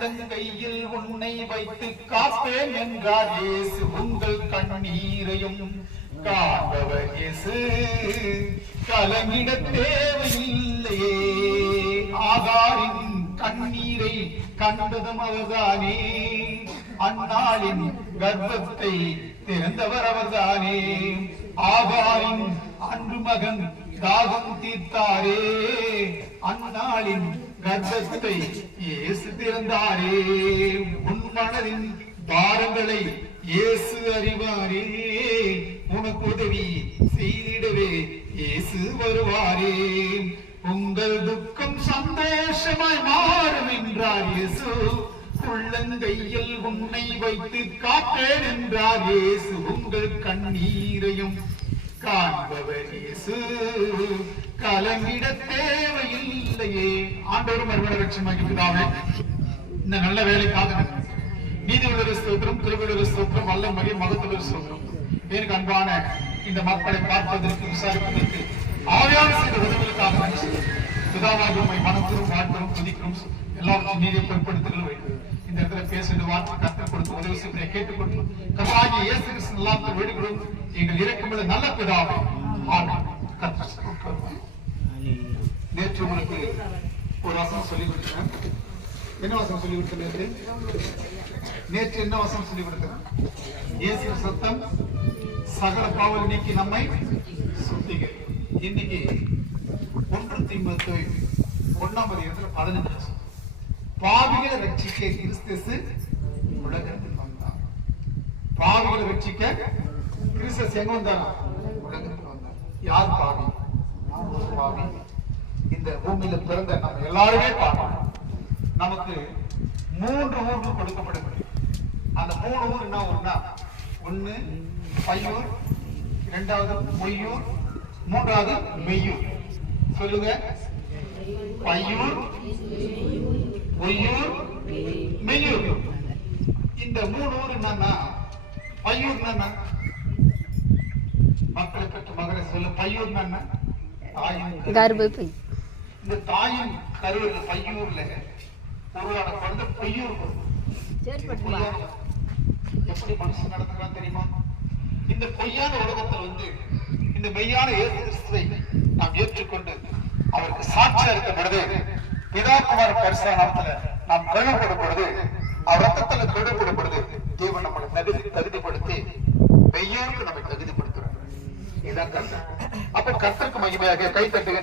உள்ளங்கையில் உன்னை வைத்து காப்பேன் என்றார் இயேசு. உங்கள் கண்ணீரையும் காண்பவர் இயேசு, கலங்கிட தேவையில்லையே. ஆகாரின் கண்ணீரை கண்டதும் அவர்தானே, அந்நாளின் கர்ப்பத்தை திறந்தவர் அவர்தானே. ஆகாரின் அன்று மகன் தாகம் தீர்த்தாரே, அந்நாளின் கர்ப்பத்தை இயேசு திறந்தாரே. உன் மனதின் பாரங்களை இயேசு அறிவாரே, உனக்கு உதவி செய்திடவே இயேசு வருவாரே. உங்கள் துக்கம் சந்தோஷமாய் மாறும் என்றார் இயேசு. உள்ளங்கையில் உன்னை வைத்து காப்பேன் என்றார் இயேசு. உங்கள் கண்ணீரையும் காண்பவர் இயேசு, கலங்கிட தேவையில்லையே. ஆண்டவர் மறுபடி லட்சமாகி பிதாவே, இந்த நல்ல வேலைக்காக நீதியுள்ள ஸ்தோத்திரம், கிருபையுள்ள ஸ்தோத்திரம், வல்ல மரிய மகத்துள்ள ஸ்தோத்திரம். எனக்கு அன்பான இந்த மக்களை பார்ப்பதற்கு, விசாரிப்பதற்கு ஆவியான செய்த உதவிகளுக்காக பிதாவாக உண்மை மனத்திலும் வாழ்த்தலும் துதிக்கிறோம். எல்லாவற்றையும் நீதியை பொருட்படுத்துதல் வேண்டும். இந்த இடத்துல பேசுகிற வார்த்தை கற்றுக் கொடுத்து உதவி செய்ய கேட்டுக்கொண்டு கர்த்தராகிய இயேசு கிறிஸ்து எல்லாத்தையும் வேண்டுகிறோம். எங்கள் இரக்கமுள்ள நல்ல பிதாவே, ஆமென். நேற்று உங்களுக்கு ஒரு வசனம் சொல்லிக் கொடுத்தேன். என்ன வசனம் சொல்லிக் கொடுத்தேன்? நேற்று என்ன வசனம் சொல்லிக் கொடுத்தேன்? இயேசு சத்தம் சகல பாவங்கள் நீக்கி நம்மை சுத்திகரிக்கும். இன்னைக்கு 1 தீமோத்தேயு 1:15 பாவிகளை ரட்சிக்க கிறிஸ்து உலகத்தில் வந்தார். பாவிகளை ரட்சிக்க கிறிஸ்து எங்க வந்தார்? உலகத்தில் வந்தார். யார் பாவி? பாவி. இந்த பூமியில பிறந்த நம்ம எல்லாருமே பாவி. நமக்கு 3 ஊர்கள் கொடுக்கப்படுகிறது. அந்த 3 ஊர் என்ன ஊர்னா, 1 பையூர், 2வது பொய்யூர், 3வது மெய்யூர். சொல்லுங்க. பையூர், பொய்யூர், மெய்யூர். இந்த 3 ஊர் என்னன்னா, பையூர் மக்களை பெற்ற மகனை சொல்ல. பையூர் தாயின் இந்த தாயின் கருவில் பையூர்ல உருவான குழந்தை பொய்யூர். எப்படி மனுஷன் நடத்துறான் தெரியுமா? இந்த பொய்யான உலகத்தில் இந்த மெய்யான இயேசு கிறிஸ்துவை நாம் ஏற்றுக்கொண்டு அவருக்கு சாட்சியா இருக்கும் பொழுது, பிதாகுமார பரிசுத்தத்துல நாம் கழுவப்படும் பொழுது, அவர் ரத்தத்துல கழுவப்படும் பொழுது, தேவன் நம்மளை தகுதிப்படுத்தி மெய்யோருக்கு நம்மை தகுதிப்படுத்துறார். இதான் கர்த்தர். அப்ப கர்த்தருக்கு மகிமையாக கை தட்டுங்க.